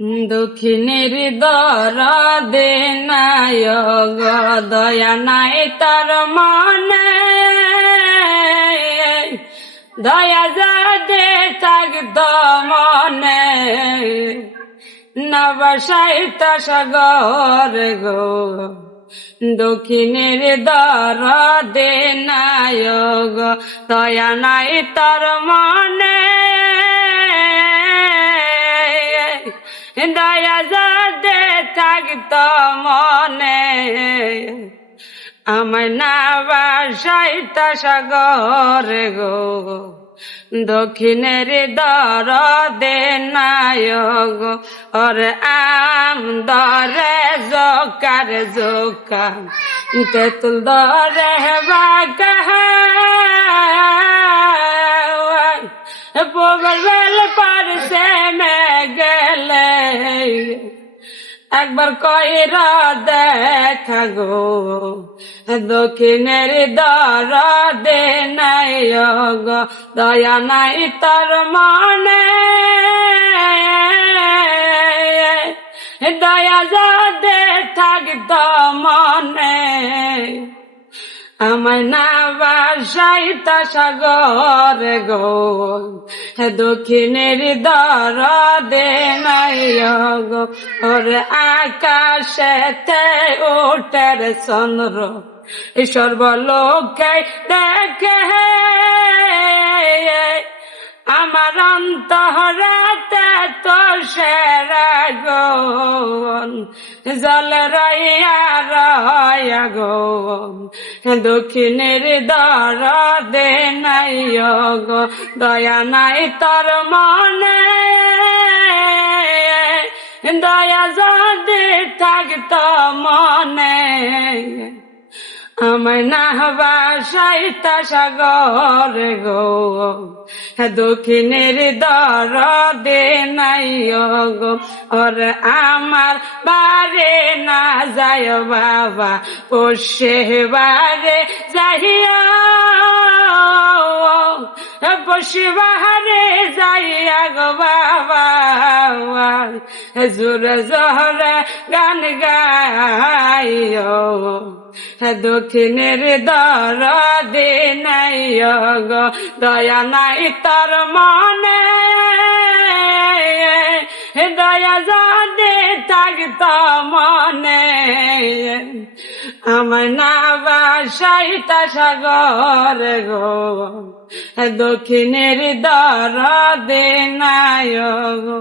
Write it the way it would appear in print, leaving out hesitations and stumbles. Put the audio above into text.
দক্ষিণের দরদে নাই গো দয়া নাই তার মনে, দয়া যাদে থাকত মনে নবসাইত সাগর গো। দক্ষিণের দরদে নাই গো দয়া নাই তার মনে, দয়া যাদে থাকত মনে আমায় না বাসাইত সাগর গো। দক্ষিণের দরদে নাই গো ওরে আম দরে জোকার জোকা তেঁতুল দরে বাঁকা বেল পারছে মে গেলে একবার কইরা দেখা গো। দক্ষিণের দরদে নাই গো দয়া নাই তার মনে, দয়া যাদে থাকত মনে আমায় না বাসাইত সাগর গো। দক্ষিণের দরদে নাই গো ওরে আকাশেতে ওঠের চন্দ্র সর্বলোকে দেখে আমার অন্তরাতে তো সেরা গো জল রইয়া রয়া গো। দক্ষিণের দরদে নাই গো দয়া নাই তার মনে, দয়া যদি থাকত মনে আমায় না বাসাইত সাগর গো। দক্ষিণের দরদে নাই গো ওরে আমার বারে না যায় বাবা পোষে বারে যাইয়া পোষে বাহারে যাইয়া গো বাবা জোরে জোরে গান গাইও। দক্ষিণের দরদে নাই গো দয়া নাই তার মনে, দয়া যাদে থাকত মনে আমার না বাসাইত সাগর গো। দক্ষিণের দরদে নাই গো।